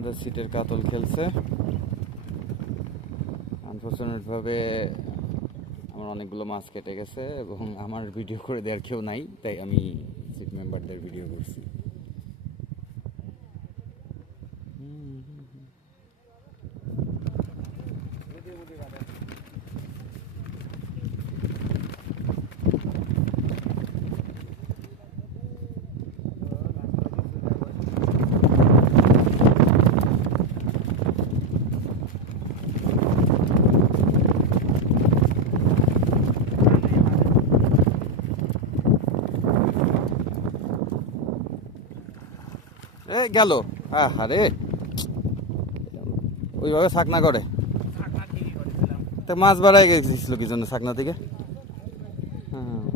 আমাদের সিটের কাতল খেলছে। আনফর্চুনেটভাবে আমার অনেকগুলো মাছ কেটে গেছে এবং আমার ভিডিও করে দেওয়ার কেউ নাই, তাই আমি সিট মেম্বারদের ভিডিও করছি। এ গেল, আরে ওইভাবে ছাকনা করে তো মাছ বাড়াই গেছিল কি জন্য ছাকনা থেকে। হ্যাঁ